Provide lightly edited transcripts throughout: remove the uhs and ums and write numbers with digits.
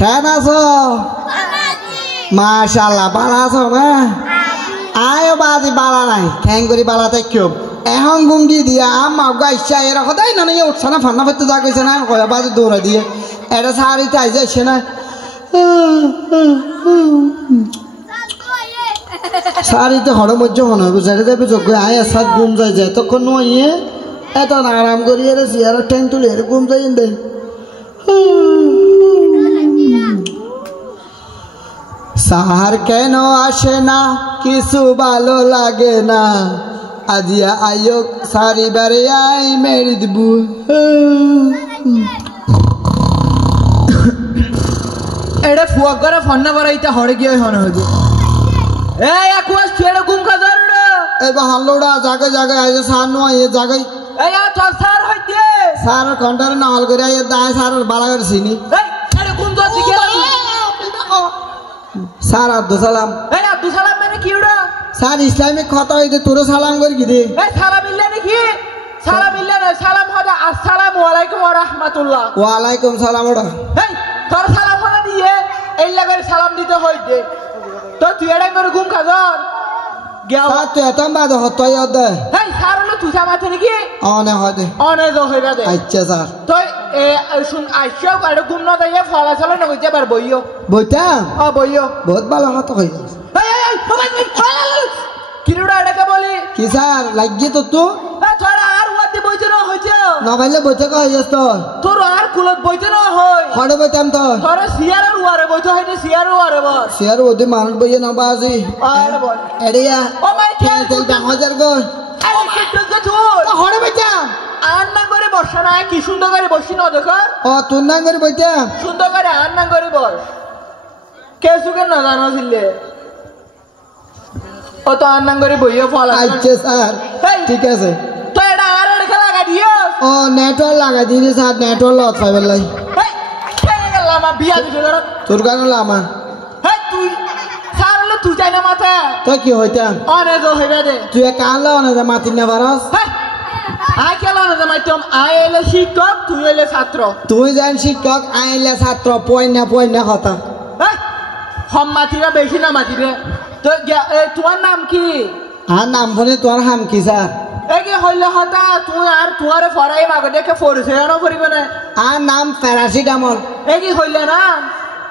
কেন আছো মাশাআল্লাহ ভালো আছো না আয়ো বাজি বালা নাই ঠ্যাং করি বালাতে কেউ এখন গুঙ্গি দিয়া আমা গাইছা এরা সদায় না নিয়ে উঠছে না ফান্না ফেরতে যা কইছে না কয়া বাজি দৌড়া দিয়ে এটা সারিতে আই যাচ্ছে না সারিতে হরমজ্জ হন বুঝাইতে যাবে যোগ্য আয় সাত ঘুম যায় তখন নইয়ে এত আরাম করি এর চেয়ার ঠ্যাং তুলে এর ঘুম যাই দেয় সাহার কেন আসে না কিছু ভালো লাগে না আজিয়া আয়োগ সারি বারে আই মেরি দিবু এটা ফুয়া করে ফন্না বাড়াইতে হরে গিয়ে হন হইবে এই আকুয়াস ছেড়ে ঘুম খাদার রে এই বা হাল্লোড়া জায়গায় জায়গায় আইছে সার নো আই জায়গায় এই আ তোর স্যার হইতে সার কন্টারে না হল করে আই দায় সার বালা করে চিনি এই ছেড়ে ঘুম তো দিকে স্যার আব্দুল সালাম এই আব্দুল সালাম মানে কি ওটা স্যার ইসলামিক কথা হইতে তোর সালাম করি কি দে এই সালাম ইল্লা নাকি সালাম ইল্লা না সালাম হদা আসসালামু আলাইকুম ওয়া রাহমাতুল্লাহ ওয়া আলাইকুম সালাম ওটা এই তোর সালাম হলা দিয়ে এই লাগার সালাম দিতে হইতে তো তুই এড়াই করে ঘুম খাদর গেও স্যার তুই এতম বাদ হতই দে এই স্যার হলো তুই সামাতে নাকি অনে হদে অনে তো হইবা দে আচ্ছা স্যার তো এ শুন আইসো আর ঘুম না দিয়ে ফলা চলে না হইতে পার বইও বইটা বইও বহুত ভালো কথা কই এই মোবাইল কিরুড়া এটাকে বলি কি স্যার লাগিয়ে তো তো তোরা আর ওয়াতে বইতে না হইছে নবাইলে বইতে কই যাস তো তোর আর কুলত বইতে না হয় হড়ে বইতাম তো তোরা সিয়ারের ওয়ারে বইতে হইতে সিয়ারের ওয়ারে বস শেয়ার ওদে মানুষ বইয়ে না বাজি আর বল এড়িয়া ও মাই তেল তেল 1000 গো এই কিট্টু তুই হড়ে বইতাম আর না করে বসা না কি সুন্দর করে বসি না দেখো ও তুই না করে বইতাম সুন্দর করে আর না করে বস কে সুকে না জানো ছিলে ও তো আর না করে বইয়ে ফলা আচ্ছা স্যার ঠিক আছে তো এটা আর রেখে লাগা দিও ও নেটওয়ার্ক লাগা দিনি স্যার নেটওয়ার্ক লত পাইবে লাই এই কে গেল আমার বিয়া দিতে ধর তোর গান লামা এই তুই স্যার হলো তুই যাই না মাথা তো কি হইতাম অনে তো হইবে দে তুই কান লাও না মাতি না পারস আই কেলা না মাইতম আই এলে শিক্ষক তুই এলে ছাত্র তুই জান শিক্ষক আইলে ছাত্র পয়না কথা হম মাতিরা বেশি না মাতিরে তো তোমার নাম কি আর নাম ফোনে তোর হাম কি স্যার একে হইলে হতা তুই আর তোমারে ফরাই মাগে দেখে ফরিছে না করিবে না আর নাম প্যারাসিটামল একে হইলে না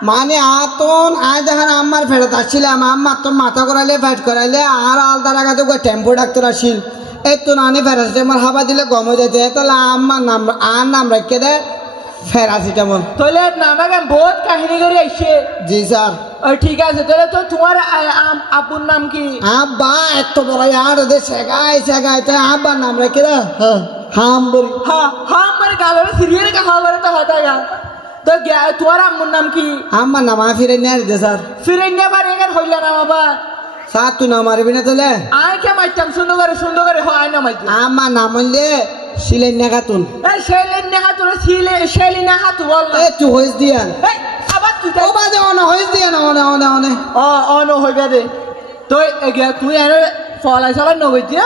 মানে আতন আজ যখন আমার ফেরত আসছিলাম আমার তো মাথা করাইলে ফ্যাট করাইলে আর আলাদা লাগাতে টেম্পো ডাক্তার আসছিল এই তো নানি প্যারাসিটামল হাবা দিলে গম যেতে তাহলে আমার নাম আর নাম রেখে দে প্যারাসিটামল তাহলে নাম এখন বহুত কাহিনী করে আইছে জি স্যার ঠিক আছে তাহলে তো তোমার আব্বুর নাম কি আব্বা এত বড় আর দে শেখাই তাই আব্বার নাম রেখে দে হাম বলি হাম মানে গালের সিরিয়াল কা খাওয়ারে তো হতা গা তো তোমার আম্মুর নাম কি আমার নাম ফিরে নিয়ে দে স্যার ফিরে নিয়ে পারে এখানে হইলে না বাবা স্যার তুই না মারবি না তাহলে আয় কে মাইতাম সুন্দর করে হয় না মাইতাম আমার নাম হইলে শিলেন্যা খাতুন এই শেলিনা খাতুন শেলিনা খাতু বল এই তুই হইস দিয়ান এই আবার তুই ও বাজে অন হইস দিয়ান অনে অন হইবে দে তুই তুই আরে ফলাই চলাই নগইতিয়া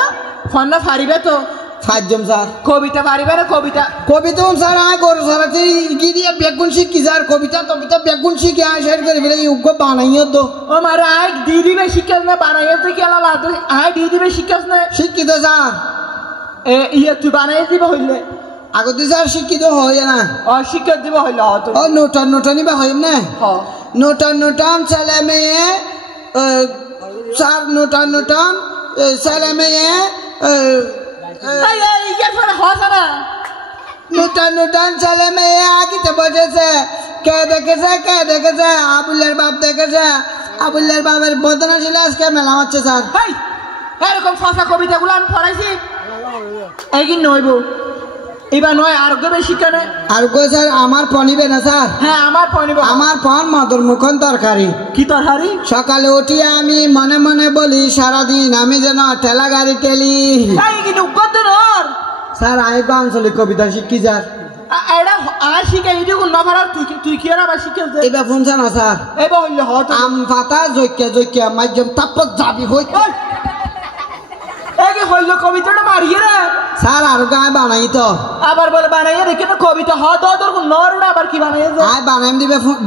ফন্না ফারিবে তো ফাইজম স্যার কবিতা পারিবে না কবিতা স্যার আয় করো স্যার কি দিয়ে বেগুন শিখি স্যার কবিতা বেগুন শিখি আয় শেয়ার করে ফেলে উগ্র বানাইও তো ও মারা আয় দিদিবে শিখাস না বানাইও তো কি আলাদা আয় দিদিবে শিখাস না শিক্ষিত স্যার ইয়ে তুই বানাই দিব হইলে আগতে স্যার শিক্ষিত হয় না শিক্ষা দিব হইলে ও নোটানি বা হয় না নোটান ছেলে মেয়ে স্যার নোটান ছেলে মেয়ে নূতন ছেলে মেয়ে আগিতে বসেছে কে দেখেছে আবুলের বাপ দেখেছে আবুলের বাপের বদনা ছিল আজকে মেলা হচ্ছে স্যার এরকম ফাঁসা কবিতা গুলো আমি পড়াইছি এই নইব এবার নয় আর বেশি কেন আর স্যার আমার পনিবে না স্যার হ্যাঁ আমার পনিবে আমার পন মদর মুখন তরকারি কি তরকারি সকালে উঠিয়ে আমি মনে মনে বলি সারাদিন আমি যেন ঠেলা গাড়ি টেলি স্যার আয় আঞ্চলিক কবিতা শিখি স্যার এটা আর শিখে এইটুকু না পারার তুই কি আবার শিখে এবার শুনছে না স্যার এবার হইলে হত আম পাতা জৈকিয়া মাধ্যম তাপত যাবি হই এই হইল কবিতাটা মারিয়ে রে স্যার আর গায়ে বানাই তো আবার বলে বানাইয়ে দেখে না কবিতা হ তোর নর না আবার কি বানাইয়ে আয়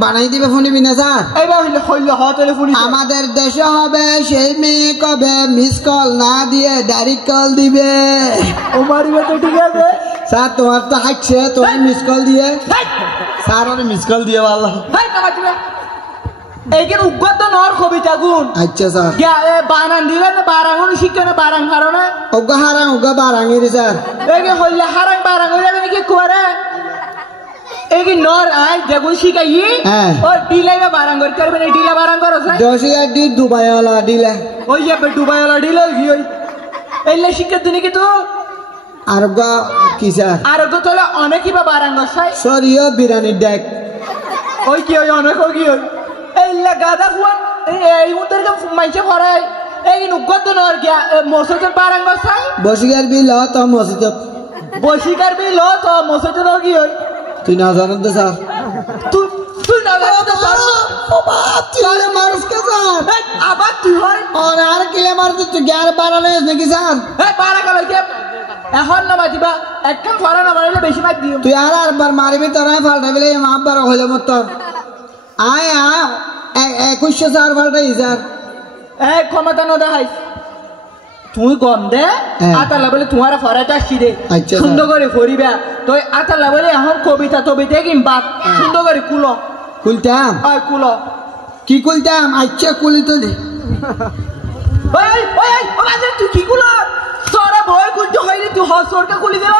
বানাই দিবে ফোন দিবি না স্যার এইবার হইলে হ তোলে পুলিশ আমাদের দেশে হবে সেই মেয়ে কবে মিস কল না দিয়ে ডাইরেক্ট কল দিবে ও মারিবে তো ঠিক আছে স্যার তোমার তো হাঁটছে তুমি মিস কল দিয়ে স্যার আমি মিস কল দিয়ে ভালো হাই না মারিবে এইখানে উগ্গত নর কবিতা গুণ আচ্ছা স্যার বানান দিবেন না বারাঙ্গন শিক্ষা না বারাং কারণে ওগা হারাং ওগা বারাঙ্গি রে স্যার এইকে হইলে হারাং বারাং হইলে আমি কি করে এইকি নর আই দেখুন শিখাই হ্যাঁ ও ডিলাইবা বারাং করতে পারবে না ডিলা বারাং করো স্যার দশিয়া ডি দুবাই ওলা দিলে ওই যে দুবাই ওলা ডিলা কি ওই এইলে শিক্ষা দিনে কি তো আর ওগা কি স্যার আর ওগো তোলে অনেকই বা বারাং করছাই সরিও বিরানি ডেক ওই কি ওই অনেক কি ওই এইলা গাদা ফুয়ান এই মুদেরকে মাইছে ভরাই এই নুগত নর গিয়া মসজিদের বারাং করছাই বসিগার বিল তো মসজিদ বসিকার বিল তো মসজিদের কি ওই তুই না জানেন তো স্যার তুই না জানো তো স্যার ও বাপ তুই মানুষ কে স্যার আবার তুই হয় আর কিলে মারতে তুই গ্যার বাড়ালে নাকি স্যার এই বারা গেল কে এখন না বাজিবা একখান ফরা না বাড়াইলে বেশি মার দিও তুই আর বার মারবি তোর ফাল্টা বিলে মাপ বার হইলে মত আয় 2100 স্যার ফাল্টাই স্যার এই ক্ষমতা ন দেখাইস তুই গম দে আতালা বলে তোমার ফরাটা আসছি দে আচ্ছা সুন্দর করে ফরিবা তো আতালা বলে এখন কবিতা টবিতা কিংবা সুন্দর করে কুলো কুলতাম আর কুলো কি কুলতাম আচ্ছা কুলি তো দে ওই ওই ওই তুই কি কুলো তোরা বই কুলতে হইনি তুই হসরটা কুলি দিল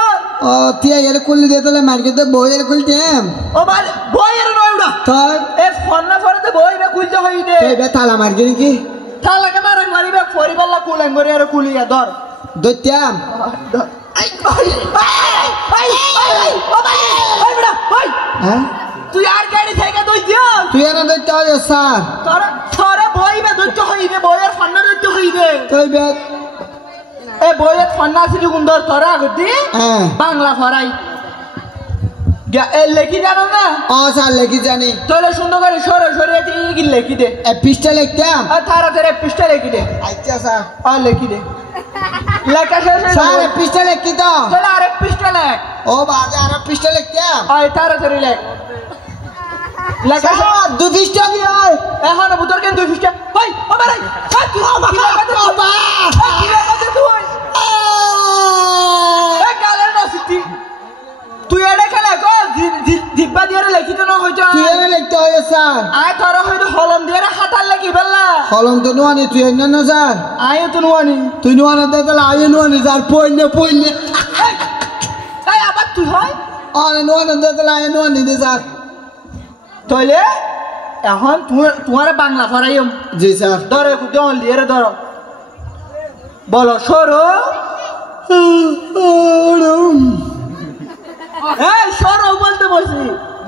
ও তুই এর কুলি দে তাহলে মার্কেটে বইয়ের কুলতাম ও মানে বইয়ের নয় ওটা তোর এ ফন্না ফরাতে বই বে কুলতে হই দে তুই বে তালা মার্কেট কি তালাকে মারিবে ফরিবাল্লা কুলেন করে আর কুলিয়া ধর দইতাম হ্যাঁ তুই আর গাড়ি থেকে দই দিও তুই এনে দইতে হয় স্যার তোরা বইবে দৈত্য হইবে বইয়ের ফান্না দৈত্য হইবে তুই বে এ বইয়ের ফান্না আছে সুন্দর তোরা আগতি হ্যাঁ বাংলা ফরাই এ লেখি জানো না ও স্যার লেখি জানি তোলে সুন্দর করে সরে সরে কি লেখি দে এ পিস্টা লিখতাম আর তারা তোর পৃষ্ঠা লেখি দে আচ্ছা স্যার আর লেখি দে লেখা শেষ স্যার পিস্টা লিখি তো তোলে আরেক পৃষ্ঠা লেখ ও বাজে আর পিস্টা লিখতাম আর তাড়াতাড়ি লেখ লেখা স্যার দু পিস্টা কি হয় এখন বুতর কেন দুই পৃষ্ঠা ওই ও মারাই কি লেখা তুই এ গালের নসিতি তুই এড়ে খেলা গো জিব্বা দিয়ে লেখিতে না হইছ তুই এনে লিখতে হয় স্যার আয় তোর হইতো হলম দিয়ে হাতার লাগি বেলা হলম তো নোয়ানি তুই এনে না স্যার আয় তো নুয়ানি তুই নোয়ানা দে তাহলে আয় নোয়ানি স্যার পইনে এই আবার তুই হয় অনে নোয়ানা দে তাহলে আয় নোয়ানি দে স্যার তইলে এখন তোমার বাংলা ফরাইম জি স্যার ধরে খুঁজে দিয়ে ধরো বলো সরো এই সরো বলতে বলছি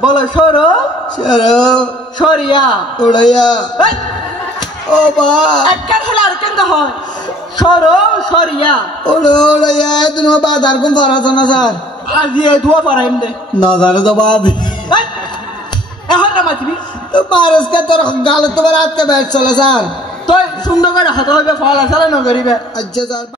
বলো সরো সরো সরিয়া উড়াইয়া এই, ও বা একখান হলে আর কেন হয় সরো সরিয়া উড়াইয়া তুমি বাদার কোন ফরাস না স্যার আর দিয়ে ধোয়া ফরাইম দে না জানে তো বাদ এই, এখন না মাতিবি তো পারসকে তোর গালে তোমার হাতকে ব্যাট চলে স্যার তুই সুন্দর করে হাতে হইবে ফল আসালে না করিবে আচ্ছা স্যার